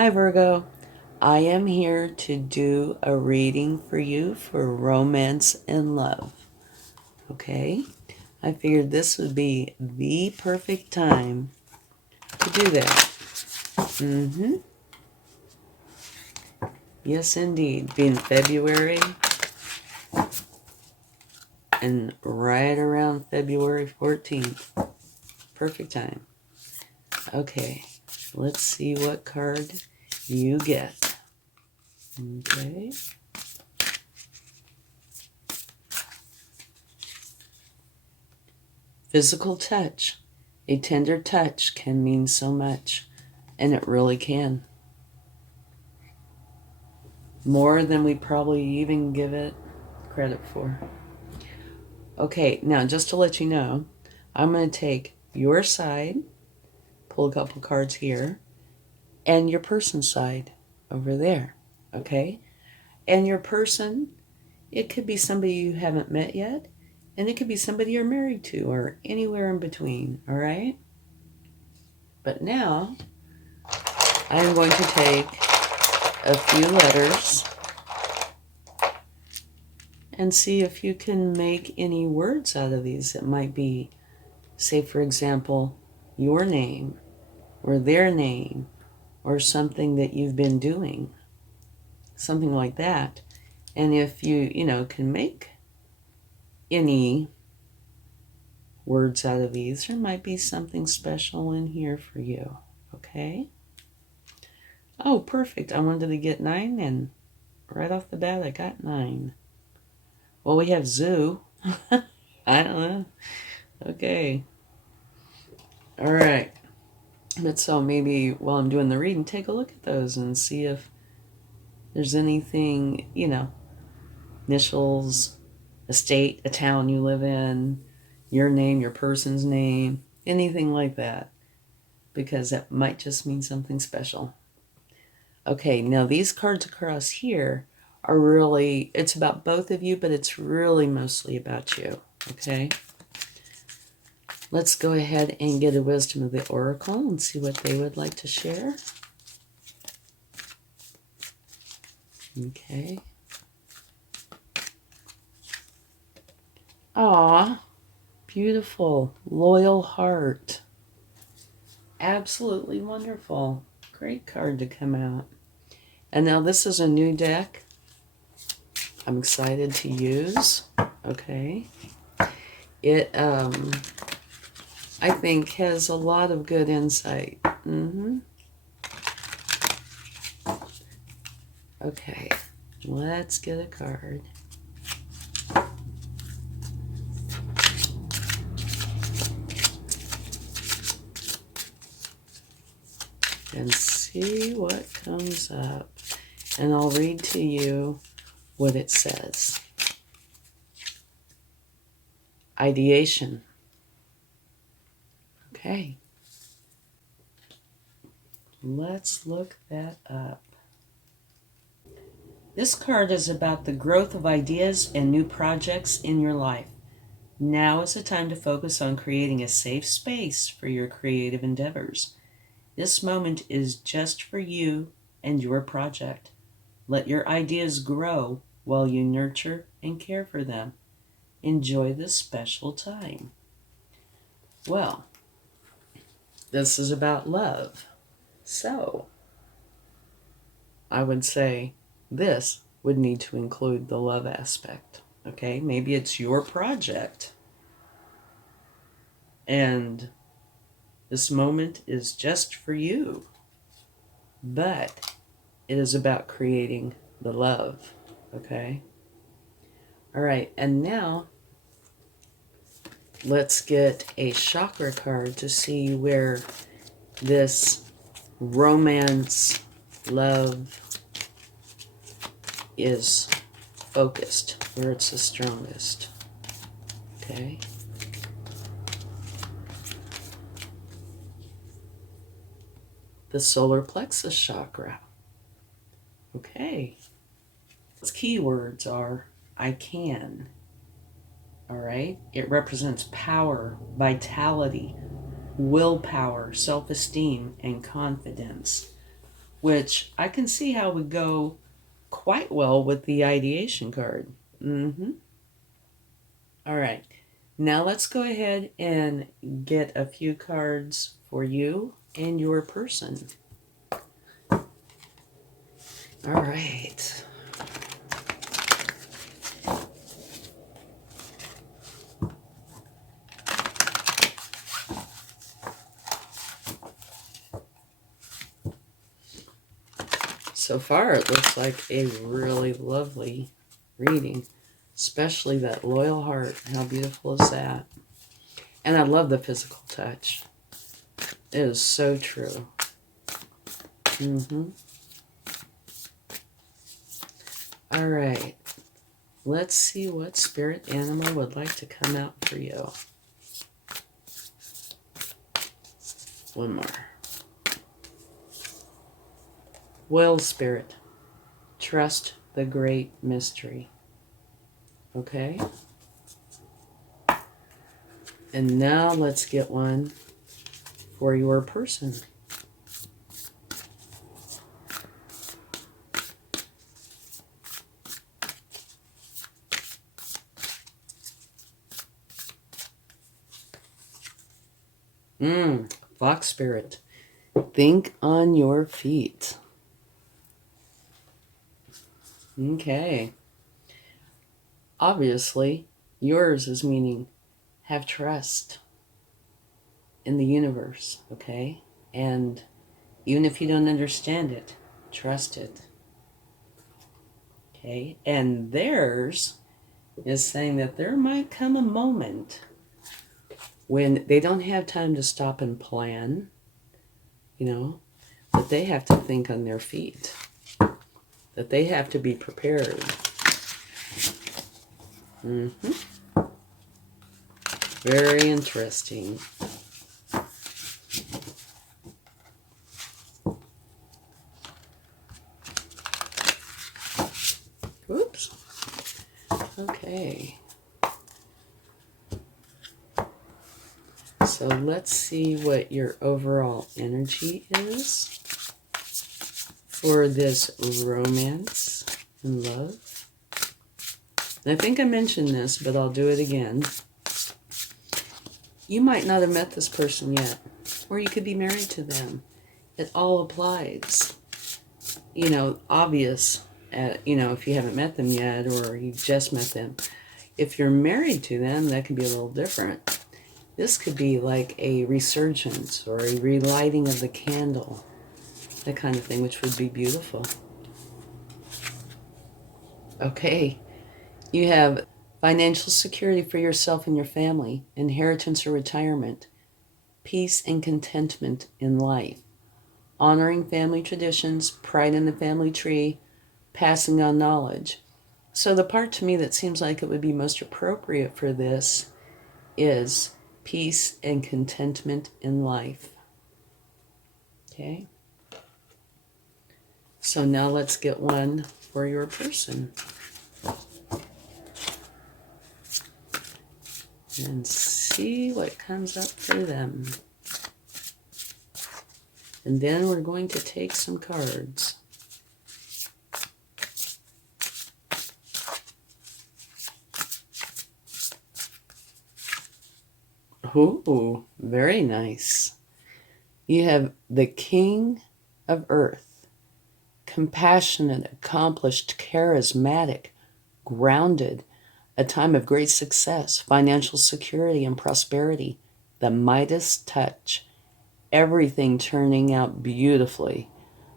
Hi Virgo, I am here to do a reading for you for romance and love. Okay? I figured this would be the perfect time to do that. Yes, indeed. Being February and right around February 14th. Perfect time. Okay, let's see what card you get. Okay. Physical touch. A tender touch can mean so much, and it really can. More than we probably even give it credit for. Okay, now just to let you know, I'm going to take your side, pull a couple cards here, and your person's side over there. Okay? And your person, it could be somebody you haven't met yet, and it could be somebody you're married to, or anywhere in between. All right? But now, I am going to take a few letters and see if you can make any words out of these. It might be, say, for example, your name or their name or something that you've been doing, something like that. And if you can make any words out of these, there might be something special in here for you. Okay? Oh, perfect. I wanted to get 9, and right off the bat, I got 9. Well, we have zoo. I don't know. Okay. All right. But so maybe while I'm doing the reading, take a look at those and see if there's anything, initials, a state, a town you live in, your name, your person's name, anything like that. Because that might just mean something special. Okay, now these cards across here are really, it's about both of you, but it's really mostly about you. Okay? Let's go ahead and get a wisdom of the oracle and see what they would like to share. Okay. Aw, beautiful, loyal heart. Absolutely wonderful. Great card to come out. And now this is a new deck I'm excited to use. Okay. It, I think, has a lot of good insight. Okay, let's get a card. And see what comes up. And I'll read to you what it says. Ideation. Okay. Let's look that up. This card is about the growth of ideas and new projects in your life. Now is the time to focus on creating a safe space for your creative endeavors. This moment is just for you and your project. Let your ideas grow while you nurture and care for them. Enjoy this special time. Well, this is about love. So, I would say this would need to include the love aspect. Okay, maybe it's your project. And this moment is just for you. But it is about creating the love. Okay? All right, and now let's get a chakra card to see where this romance, love is focused, where it's the strongest. Okay? The solar plexus chakra. Okay. Its keywords are I can. All right? It represents power, vitality, willpower, self-esteem, and confidence. which I can see how would go quite well with the ideation card. All right. Now let's go ahead and get a few cards for you and your person. All right. So far, it looks like a really lovely reading, especially that loyal heart. How beautiful is that? And I love the physical touch. It is so true. All right. Let's see what spirit animal would like to come out for you. One more. Well, spirit, trust the great mystery. Okay? And now let's get one for your person. Fox spirit, think on your feet. Okay. Obviously, yours is meaning have trust in the universe, okay? And even if you don't understand it, trust it. Okay? And theirs is saying that there might come a moment when they don't have time to stop and plan, that they have to think on their feet, that they have to be prepared. Very interesting. Oops. Okay. So let's see what your overall energy is for this romance and love. And I think I mentioned this, but I'll do it again. You might not have met this person yet, or you could be married to them. It all applies. Obvious, if you haven't met them yet or you just met them. If you're married to them, that can be a little different. This could be like a resurgence or a relighting of the candle, that kind of thing, which would be beautiful. Okay, you have financial security for yourself and your family, inheritance or retirement, peace and contentment in life, honoring family traditions, pride in the family tree, passing on knowledge. So the part to me that seems like it would be most appropriate for this is peace and contentment in life. Okay? So now let's get one for your person. And see what comes up for them. And then we're going to take some cards. Ooh, very nice. You have the King of Earth. Compassionate, accomplished, charismatic, grounded, a time of great success, financial security and prosperity, the Midas touch, everything turning out beautifully,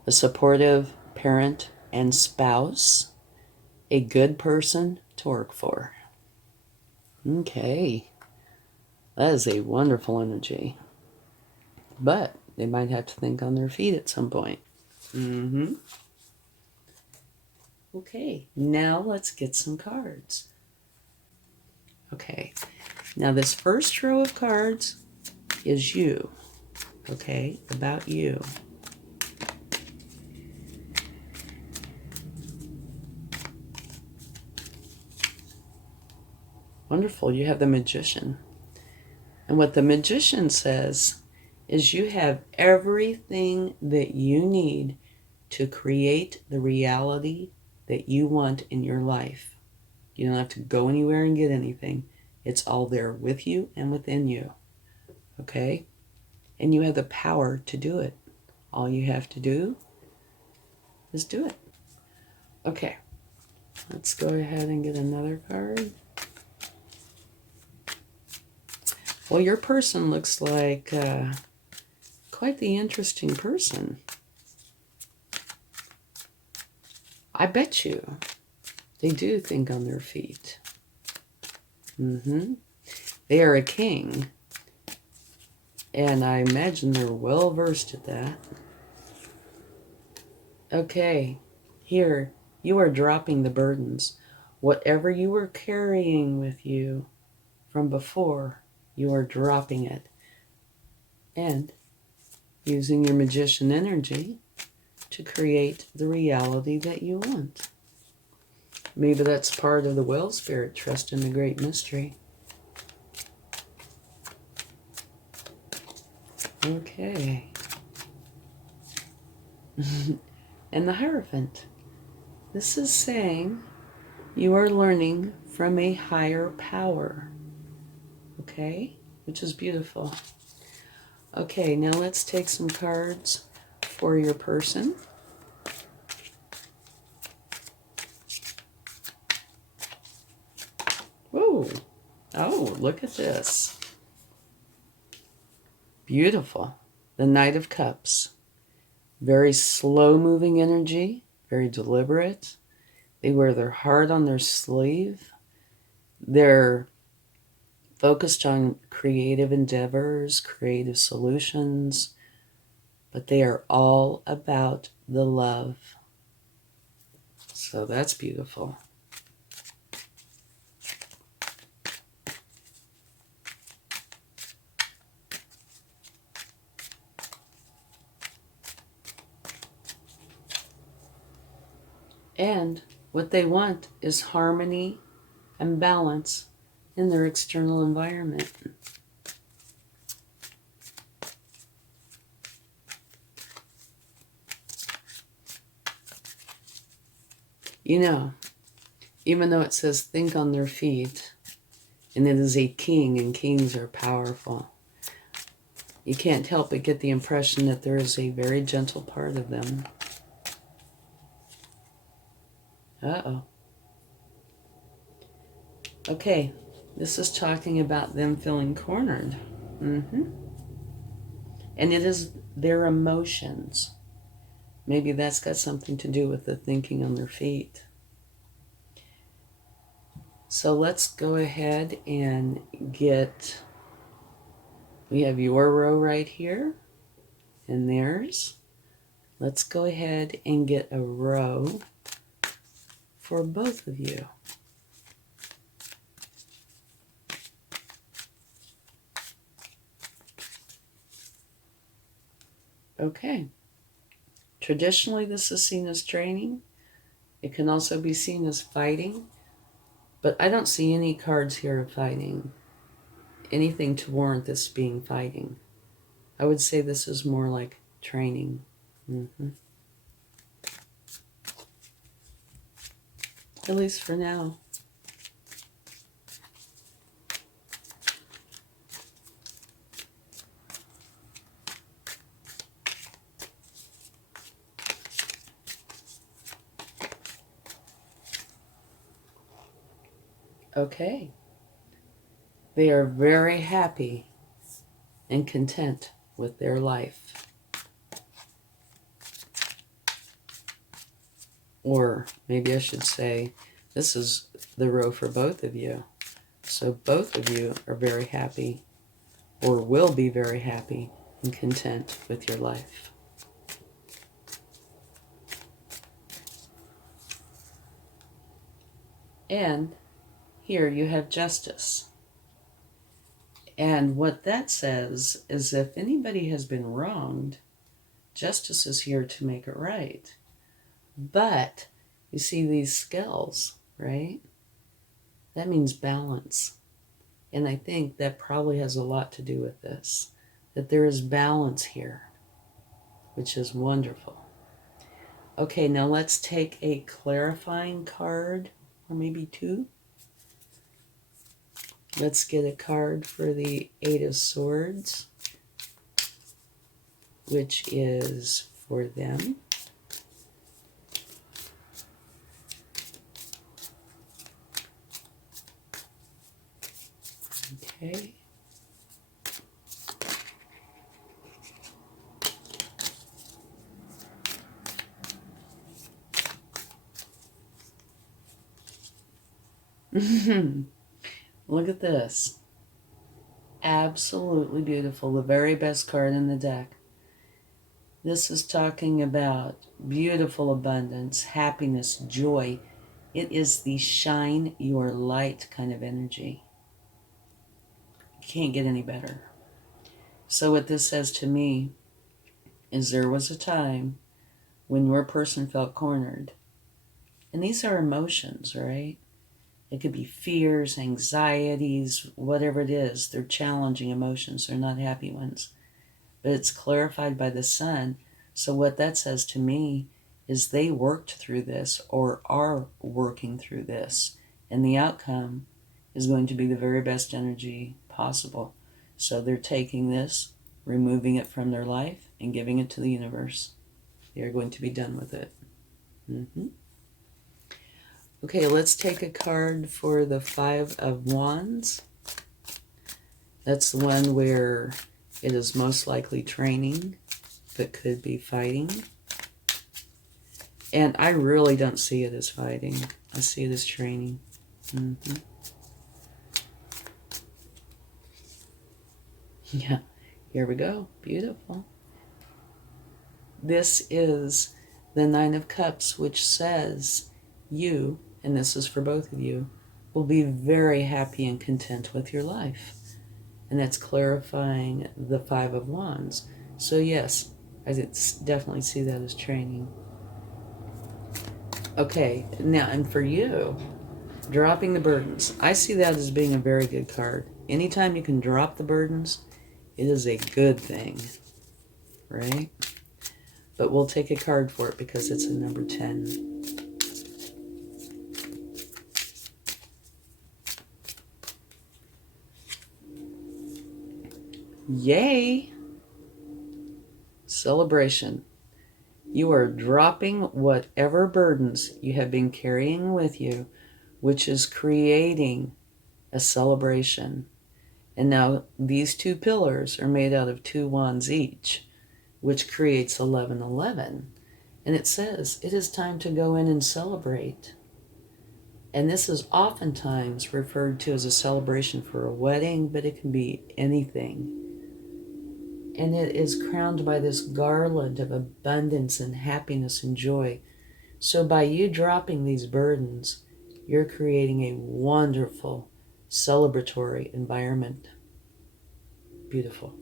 a supportive parent and spouse, a good person to work for. Okay, that is a wonderful energy, but they might have to think on their feet at some point. Okay, now let's get some cards. Okay, now this first row of cards is you, okay, about you. Wonderful, you have the Magician. And what the Magician says is you have everything that you need to create the reality that you want in your life. You don't have to go anywhere and get anything. It's all there with you and within you. Okay? And you have the power to do it. All you have to do is do it. Okay. Let's go ahead and get another card. Well, your person looks like quite the interesting person. I bet you they do think on their feet. They are a king. And I imagine they're well versed at that. Okay, here, you are dropping the burdens. Whatever you were carrying with you from before, you are dropping it. And using your magician energy to create the reality that you want. Maybe that's part of the well spirit, trust in the great mystery. Okay. And the Hierophant. This is saying you are learning from a higher power. Okay? Which is beautiful. Okay, now let's take some cards for your person. Whoa. Oh, look at this. Beautiful. The Knight of Cups. Very slow-moving energy, very deliberate. They wear their heart on their sleeve. They're focused on creative endeavors, creative solutions, but they are all about the love. So that's beautiful. And what they want is harmony and balance in their external environment. You know, even though it says think on their feet, and it is a king, and kings are powerful, you can't help but get the impression that there is a very gentle part of them. Uh-oh. Okay, this is talking about them feeling cornered. And it is their emotions. Maybe that's got something to do with the thinking on their feet. So let's go ahead and get, we have your row right here, and theirs. Let's go ahead and get a row for both of you. Okay. Traditionally, this is seen as training. It can also be seen as fighting, but I don't see any cards here of fighting. Anything to warrant this being fighting. I would say this is more like training. At least for now. Okay. They are very happy and content with their life. Or maybe I should say, this is the row for both of you. So both of you are very happy, or will be very happy and content with your life. And here you have Justice. And what that says is if anybody has been wronged, Justice is here to make it right. But you see these scales, right? That means balance. And I think that probably has a lot to do with this, that there is balance here, which is wonderful. Okay, now let's take a clarifying card, or maybe two. Let's get a card for the Eight of Swords, which is for them. Okay. Look at this. Absolutely beautiful. The very best card in the deck. This is talking about beautiful abundance, happiness, joy. It is the shine your light kind of energy. You can't get any better. So what this says to me is there was a time when your person felt cornered. And these are emotions, right? It could be fears, anxieties, whatever it is. They're challenging emotions. They're not happy ones. But it's clarified by the sun. So what that says to me is they worked through this or are working through this. And the outcome is going to be the very best energy possible. So they're taking this, removing it from their life, and giving it to the universe. They are going to be done with it. Okay, let's take a card for the Five of Wands. That's the one where it is most likely training, but could be fighting. And I really don't see it as fighting. I see it as training. Yeah, here we go. Beautiful. This is the Nine of Cups, which says you, and this is for both of you, will be very happy and content with your life. And that's clarifying the Five of Wands. So yes, I definitely see that as training. Okay, now, and for you, dropping the burdens. I see that as being a very good card. Anytime you can drop the burdens, it is a good thing, right? But we'll take a card for it because it's a number 10. Yay! Celebration. You are dropping whatever burdens you have been carrying with you, which is creating a celebration. And now these two pillars are made out of 2 wands each, which creates 1111. And it says, it is time to go in and celebrate. And this is oftentimes referred to as a celebration for a wedding, but it can be anything. And it is crowned by this garland of abundance and happiness and joy. So by you dropping these burdens, you're creating a wonderful celebratory environment. Beautiful.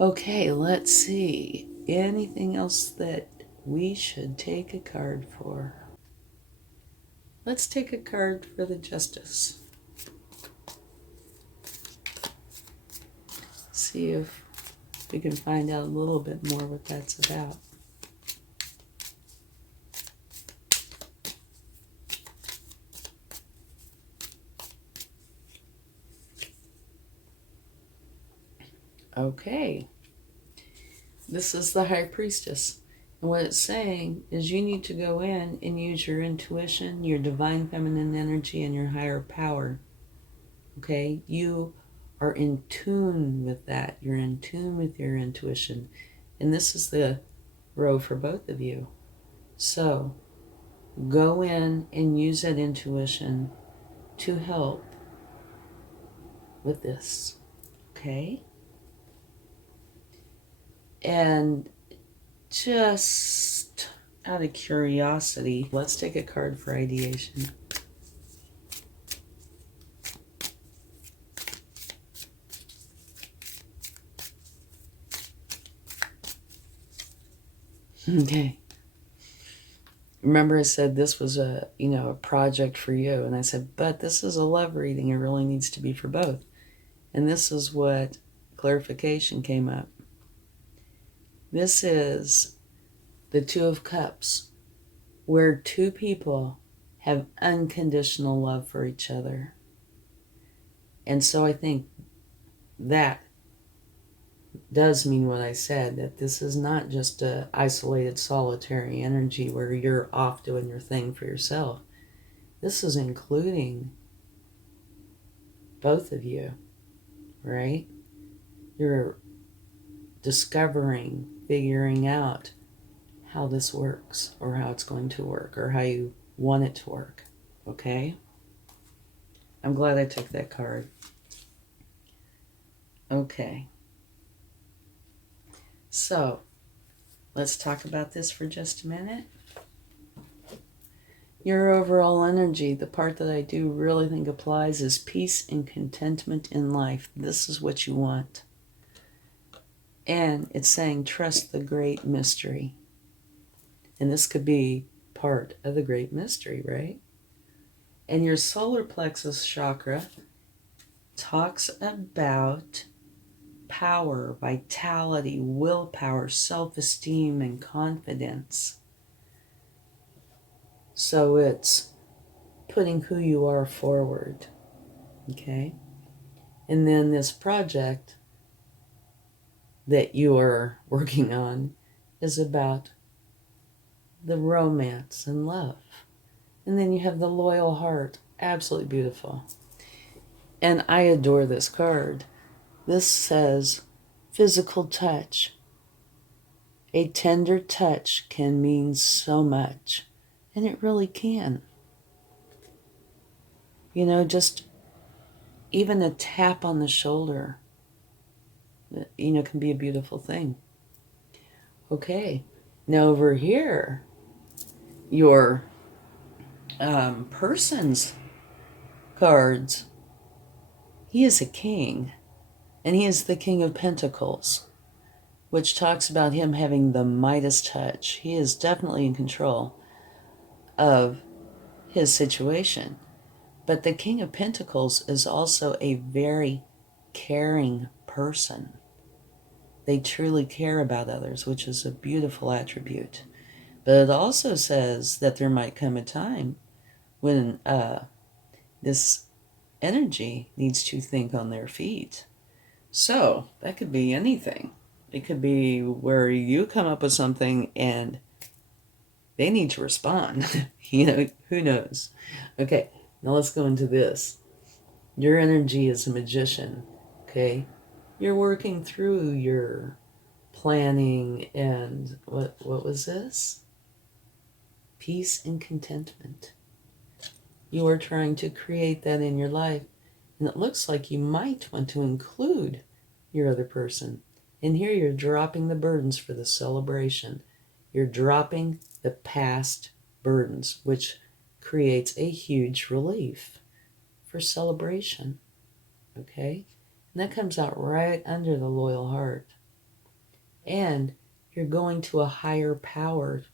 Okay, let's see. Anything else that we should take a card for? Let's take a card for the Justice. See if we can find out a little bit more what that's about. Okay. This is the High Priestess. And what it's saying is you need to go in and use your intuition, your divine feminine energy, and your higher power. Okay? You are in tune with that. You're in tune with your intuition. And this is the row for both of you. So go in and use that intuition to help with this. Okay? And just out of curiosity, let's take a card for ideation. Okay. Remember I said this was a project for you, and I said, but this is a love reading. It really needs to be for both. And this is what clarification came up. This is the Two of Cups, where two people have unconditional love for each other. And so I think that does mean what I said, that this is not just a isolated, solitary energy where you're off doing your thing for yourself. This is including both of you, right? You're discovering, figuring out how this works, or how it's going to work, or how you want it to work, okay? I'm glad I took that card. Okay. So, let's talk about this for just a minute. Your overall energy, the part that I do really think applies, is peace and contentment in life. This is what you want. And it's saying trust the great mystery. And this could be part of the great mystery, right? And your solar plexus chakra talks about power, vitality, willpower, self-esteem, and confidence. So it's putting who you are forward, okay? And then this project that you are working on is about the romance and love. And then you have the loyal heart. Absolutely beautiful. And I adore this card. This says physical touch. A tender touch can mean so much. And it really can. You know, just even a tap on the shoulder, you know, can be a beautiful thing. Okay. Now over here, your person's cards. He is a king, and he is the King of Pentacles, which talks about him having the Midas touch. He is definitely in control of his situation. But the King of Pentacles is also a very caring person. They truly care about others, which is a beautiful attribute. But it also says that there might come a time when this energy needs to think on their feet. So that could be anything. It could be where you come up with something and they need to respond. You know, who knows? Okay, now let's go into this. Your energy is a magician, okay? You're working through your planning and what was this? Peace and contentment. You are trying to create that in your life, and it looks like you might want to include your other person. And here you're dropping the burdens for the celebration. You're dropping the past burdens, which creates a huge relief for celebration. Okay? And that comes out right under the loyal heart. And you're going to a higher power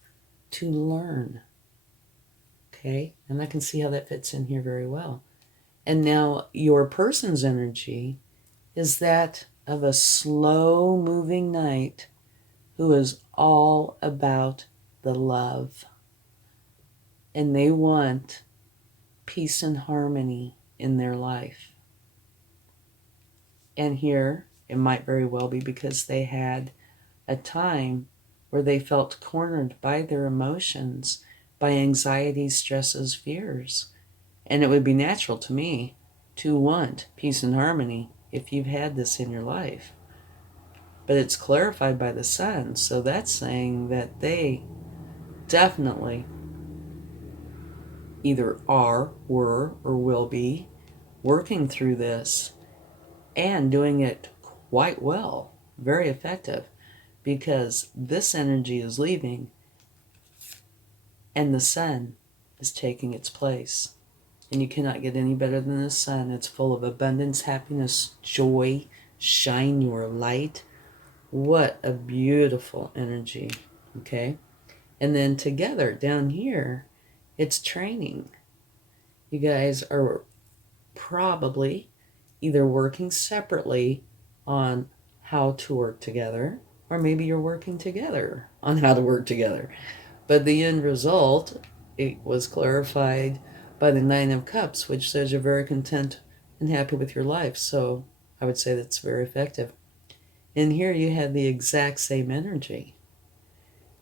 to learn. Okay? And I can see how that fits in here very well. And now your person's energy is that of a slow-moving knight who is all about the love. And they want peace and harmony in their life. And here, it might very well be because they had a time where they felt cornered by their emotions, by anxiety, stresses, fears. And it would be natural to me to want peace and harmony if you've had this in your life. But it's clarified by the sun, so that's saying that they definitely either are, were, or will be working through this and doing it quite well, very effective, because this energy is leaving and the sun is taking its place. And you cannot get any better than the sun. It's full of abundance, happiness, joy. Shine your light. What a beautiful energy. Okay? And then together down here, it's training. You guys are probably either working separately on how to work together, or maybe you're working together on how to work together. But the end result, it was clarified by the Nine of Cups, which says you're very content and happy with your life. So I would say that's very effective. And here you have the exact same energy.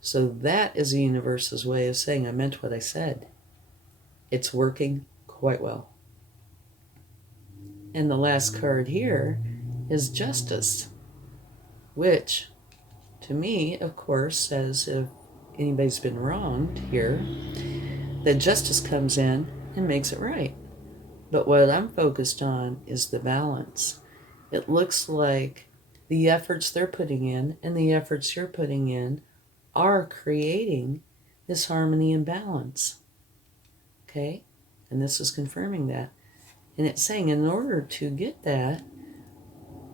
So that is the universe's way of saying I meant what I said. It's working quite well. And the last card here is Justice, which to me, of course, says if anybody's been wronged here, that justice comes in and makes it right. But what I'm focused on is the balance. It looks like the efforts they're putting in and the efforts you're putting in are creating this harmony and balance. Okay? And this is confirming that. And it's saying in order to get that,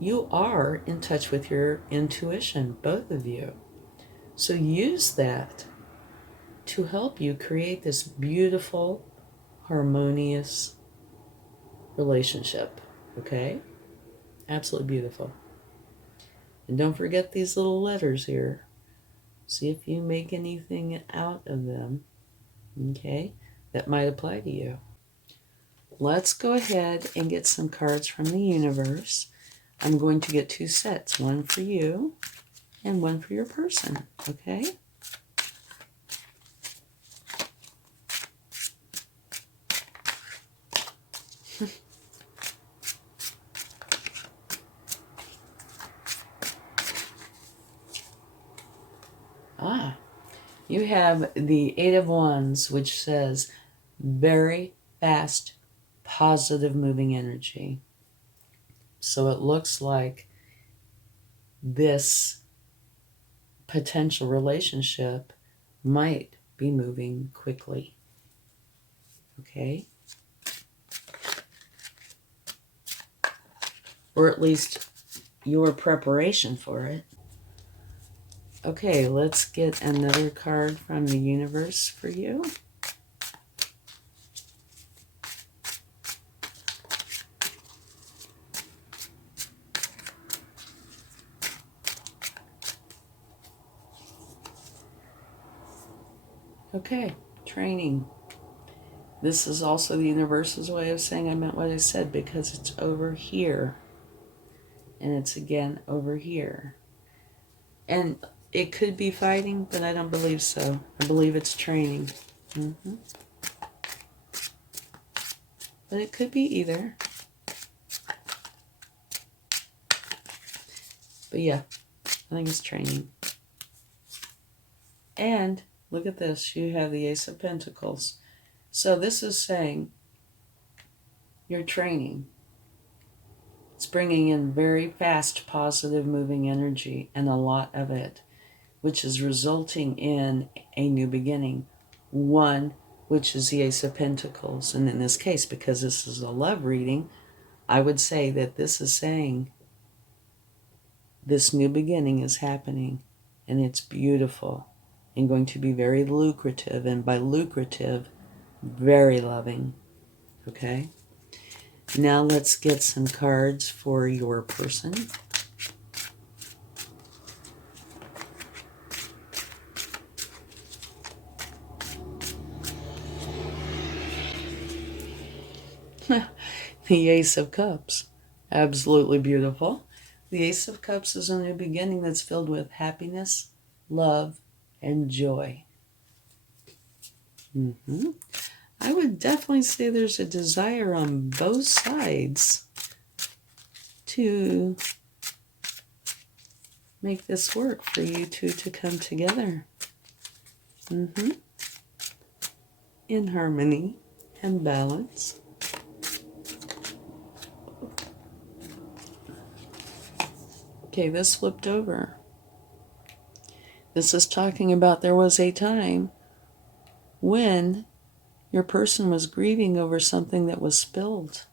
you are in touch with your intuition, both of you. So use that to help you create this beautiful, harmonious relationship. Okay? Absolutely beautiful. And don't forget these little letters here. See if you make anything out of them. Okay? That might apply to you. Let's go ahead and get some cards from the universe. I'm going to get 2 sets, one for you and one for your person, okay? You have the 8 of Wands, which says very fast, positive moving energy. So it looks like this potential relationship might be moving quickly. Okay? Or at least your preparation for it. Okay, let's get another card from the universe for you. Okay, training. This is also the universe's way of saying I meant what I said because it's over here. And it's again over here. And it could be fighting, but I don't believe so. I believe it's training. But it could be either. But yeah, I think it's training. And look at this. You have the Ace of Pentacles. So this is saying you're training. It's bringing in very fast, positive moving energy and a lot of it, which is resulting in a new beginning. One, which is the Ace of Pentacles. And in this case, because this is a love reading, I would say that this is saying this new beginning is happening and it's beautiful and going to be very lucrative. And by lucrative, very loving. Okay? Now let's get some cards for your person. The Ace of Cups. Absolutely beautiful. The Ace of Cups is a new beginning that's filled with happiness, love, and joy. I would definitely say there's a desire on both sides to make this work for you two to come together. In harmony and balance. Okay, this flipped over. This is talking about there was a time when your person was grieving over something that was spilled.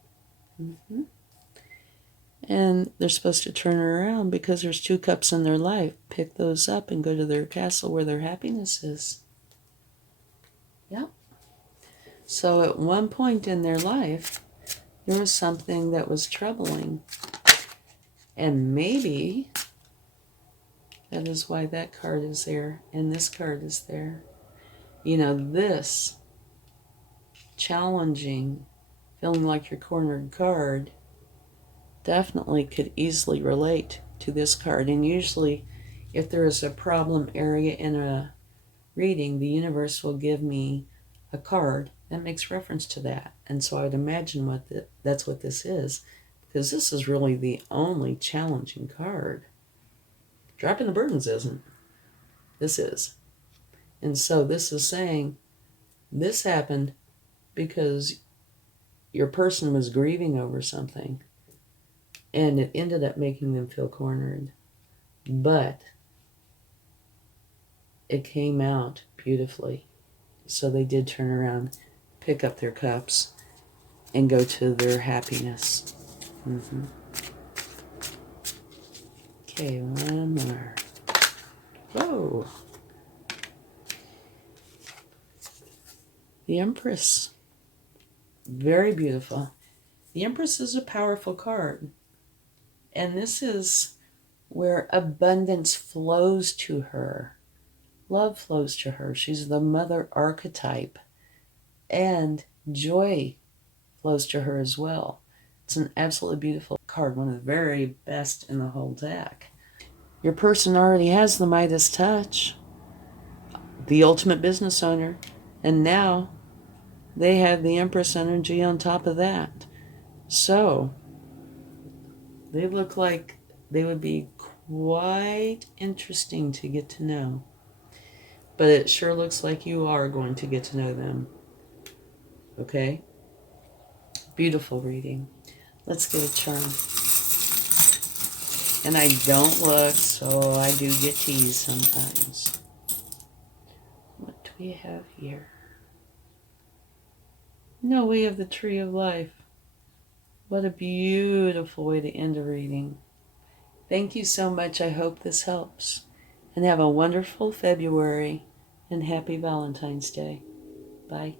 And they're supposed to turn it around because there's 2 cups in their life. Pick those up and go to their castle where their happiness is. Yep. So at one point in their life, there was something that was troubling. And maybe That is why that card is there and this card is there. You know, this challenging, feeling like you're cornered card definitely could easily relate to this card. And usually, if there is a problem area in a reading, the universe will give me a card that makes reference to that. And so I would imagine that's what this is, because this is really the only challenging card. Dropping the burdens isn't. This is. And so this is saying this happened because your person was grieving over something and it ended up making them feel cornered. But it came out beautifully. So they did turn around, pick up their cups, and go to their happiness. Okay, one more. Whoa. The Empress. Very beautiful. The Empress is a powerful card. And this is where abundance flows to her. Love flows to her. She's the mother archetype. And joy flows to her as well. It's an absolutely beautiful card, one of the very best in the whole deck. Your person already has the Midas touch, the ultimate business owner, and now they have the Empress energy on top of that. So they look like they would be quite interesting to get to know. But it sure looks like you are going to get to know them. Okay? Beautiful reading. Let's get a charm. And I don't look, so I do get teased sometimes. What do we have here? No, we have the Tree of Life. What a beautiful way to end a reading. Thank you so much. I hope this helps. And have a wonderful February and happy Valentine's Day. Bye.